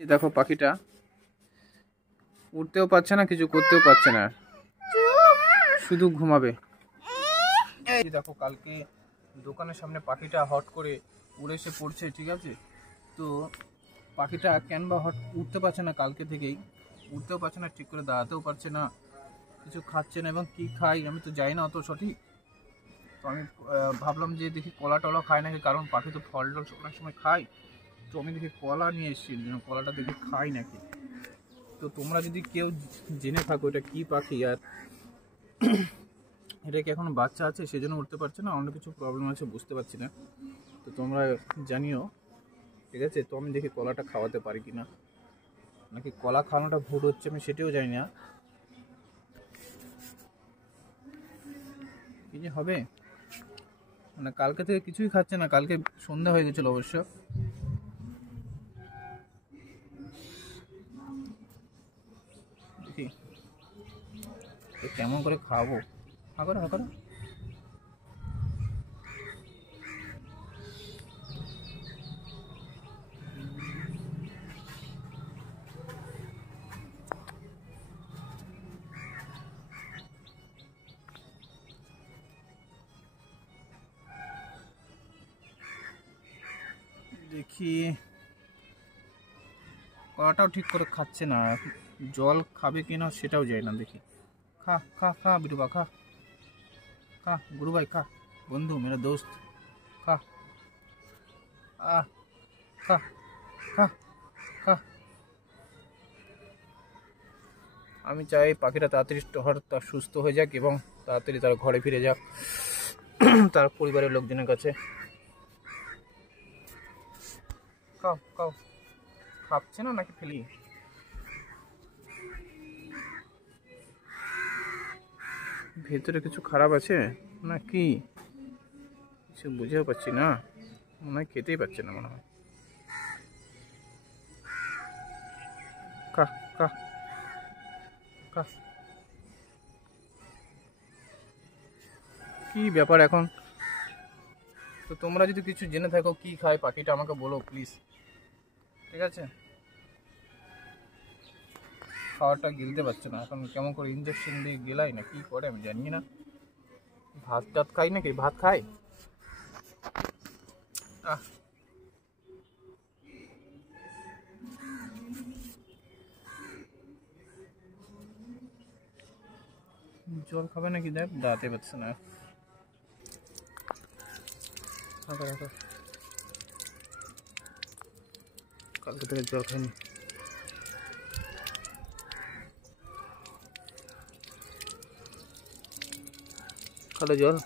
এই দেখো পাখিটা উঠতেও পারছে না, কিছু করতেও পারছে না, শুধু ঘুমাবে। এই দেখো কালকে দোকানের সামনে পাখিটা হট করে উড়ে এসে পড়ছে, ঠিক আছে? তো পাখিটা কেন বা উঠতে পারছে না, কালকে থেকেই উঠতেও পারছে না, ঠিক করে দাঁড়াতেও পারছে না, কিছু খাচ্ছে না, এবং কি খাই আমি তো জানি না অত সঠিক। তো আমি ভাবলাম যে দেখি কলা টলা খায় নাকি, কারণ পাখি তো ফল টল অনেক সময় খায়। তো আমি দেখি কলা নিয়ে এসেছি, কলাটা দেখি খাই নাকি। তো তোমরা যদি কেউ জেনে থাকো এটা কি পাখি আর এটা কি এখন বাচ্চা আছে সেজন্য উঠতে পারছে না, অন্য কিছু প্রবলেম আছে বুঝতে পারছি না, তো তোমরা জানিও, ঠিক আছে? তো আমি দেখি কলাটা খাওয়াতে পারি কি না, নাকি কলা খাওয়ানোটা ভুল হচ্ছে আমি সেটাও জানি না, কি যে হবে। মানে কালকে থেকে কিছুই খাচ্ছে না, কালকে সন্ধ্যা হয়ে গেছিল অবশ্য। দেখি কেমন করে খাওয়াবো, হাঁকড়া হাঁকড়া। দেখি কলাটাও ঠিক করে খাচ্ছে না, জল খাবে কিনা সেটাও যায় না। দেখি খা খা খা বিটুবা খা খা, গুরু ভাই খা, বন্ধু মেরা দোস্ত খা, আহ খা খা খা। আমি চাই পাখিটা তাড়াতাড়ি তার সুস্থ হয়ে যাক এবং তাড়াতাড়ি তার ঘরে ফিরে যাক তার পরিবারের লোকজনের কাছে। খাও খাও, খাচ্ছে না নাকি ফেলি? ভেতরে কিছু খারাপ আছে না কি কিছু বুঝেও পাচ্ছি না, মনে হয় খেতেই পাচ্ছে না, মনে হয়। খা খা খা। কি ব্যাপার এখন? তো তোমরা যদি কিছু জেনে থাকো কি খায় পাখিটা আমাকে বলো প্লিজ, ঠিক আছে? খাওয়াটা গিলতে পারছে না, এখন কেমন করে ইঞ্জেকশন দিয়ে গেলাই না কি করে আমি জানি না। ভাত টাত খাই নাকি, ভাত খাই? আহ জল খাবে নাকি, দেখ দাঁড়াতে পারছে না। কালকে থেকে জল খাইনি, খালে জল।